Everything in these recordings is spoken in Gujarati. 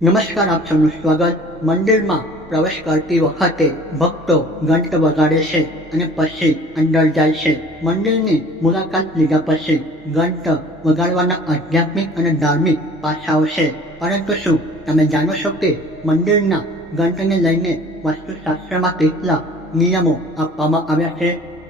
નમસ્કાર, આપ સૌનું સ્વાગત. મંદિરમાં પ્રવેશ કરતી વખતે ભક્તો ઘંટ વગાડે છે અને પછી અંદર જાય છે. મંદિરની મુલાકાત લીધા પછી ઘંટ વગાડવાના આધ્યાત્મિક અને ધાર્મિક પાસાઓ છે. પરંતુ શું તમે જાણો છો કે મંદિરના ઘંટને લઈને વાસ્તુશાસ્ત્રમાં કેટલા નિયમો આપવામાં આવ્યા છે?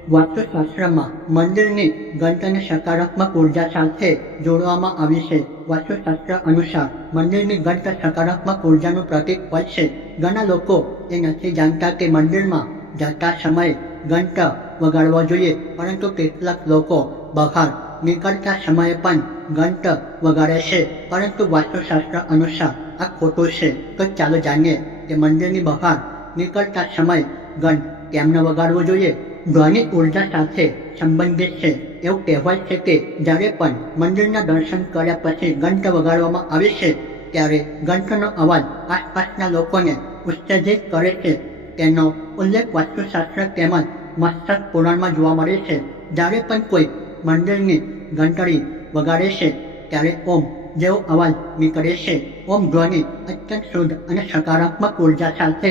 વાસ્તુશાસ્ત્રમાં મંદિરની ઘંટને સકારાત્મક ઉર્જા સાથે જોડવામાં આવી છે. વાસ્તુશાસ્ત્ર અનુસાર મંદિરની ઘંટ સકારાત્મક ઉર્જાનું પ્રતીક હોય છે. ઘણા લોકો એ નથી જાણતા કે મંદિરમાં જતા સમયે ઘંટ વગાડવો જોઈએ, પરંતુ કેટલાક લોકો બહાર નીકળતા સમયે પણ ઘંટ વગાડે છે. પરંતુ વાસ્તુશાસ્ત્ર અનુસાર આ ખોટું છે. તો ચાલો જાણીએ કે મંદિરની બહાર નીકળતા સમયે ઘંટ કેમ ન વગાડવું જોઈએ. ધ્વનિ ઉર્જા સાથે સંબંધિત છે. એવું કહેવાય છે કે જ્યારે પણ મંદિરના દર્શન કર્યા પછી ઘંટ વગાડવામાં આવે છે, ત્યારે ઘંટનો અવાજ આસપાસના લોકોને ઉત્તેજિત કરે છે. તેનો ઉલ્લેખ વાસ્તુશાસ્ત્ર તેમજ મસ્તક પુરાણમાં જોવા મળે છે. જ્યારે પણ કોઈ મંદિરની ઘંટડી વગાડે છે, ત્યારે ઓમ જેવો અવાજ નીકળે છે. ઓમ ધ્વનિ અત્યંત શુદ્ધ અને સકારાત્મક ઉર્જા સાથે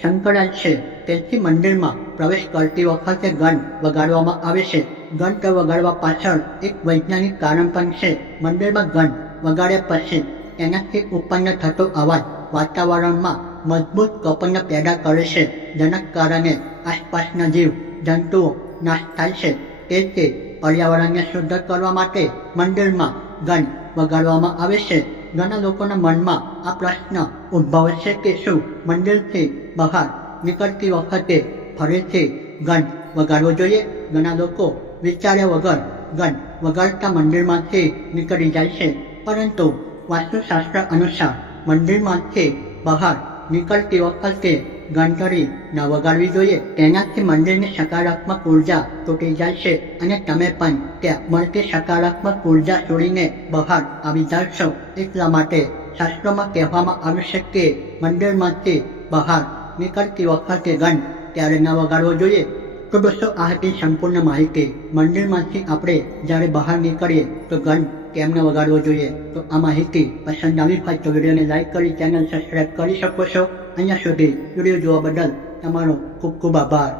સંકળાયેલ છે. તેથી મંદિરમાં પ્રવેશ કરતી વખતે ઘંટ વગાડવામાં આવે છે. ઘંટ વગાડવા પાછળ એક વૈજ્ઞાનિક કારણ પણ છે. મંદિરમાં ઘંટ વગાડ્યા પછી તેનાથી ઉત્પન્ન થતો અવાજ વાતાવરણમાં મજબૂત કંપન પેદા કરે છે, જેના કારણે આસપાસના જીવ જંતુઓ નાશ થાય છે. તેથી પર્યાવરણને શુદ્ધ કરવા માટે મંદિરમાં ઘંટ વગાડવામાં આવે છે. ઘણા લોકોના મનમાં આ પ્રશ્ન ઉદ્ભવે છે કે શું મંદિરથી બહાર નીકળતી વખતે ફરીથી ઘંટ વગાડવો જોઈએ? ઘણા લોકો વિચાર્યા વગર ઘંટ વગાડતા મંદિરમાંથી નીકળી જાય છે. પરંતુ વાસ્તુશાસ્ત્ર અનુસાર મંદિરમાંથી બહાર નીકળતી વખતે ઘંટડી ન વગાડવી જોઈએ. તેનાથી મંદિરની સકારાત્મક ઉર્જા તૂટી જાય છે અને તમે પણ ત્યાં મળતી સકારાત્મક ઉર્જા છોડીને બહાર આવી જાવ છો. એટલા માટે શાસ્ત્રોમાં કહેવામાં આવ્યું છે કે મંદિરમાંથી બહાર નીકળતી વખતે ઘંટ ત્યારે ન વગાડવો જોઈએ. તો દોસ્તો, આ હતી સંપૂર્ણ માહિતી. મંદિરમાંથી આપણે જ્યારે બહાર નીકળીએ તો ઘંટ કેમ ન વગાડવો જોઈએ. તો આ માહિતી પસંદ આવી હોય તો વિડીયોને લાઈક કરી ચેનલ સબસ્ક્રાઈબ કરી શકો છો. અહીંયા સુધી વિડીયો જોવા બદલ તમારો ખૂબ ખૂબ આભાર.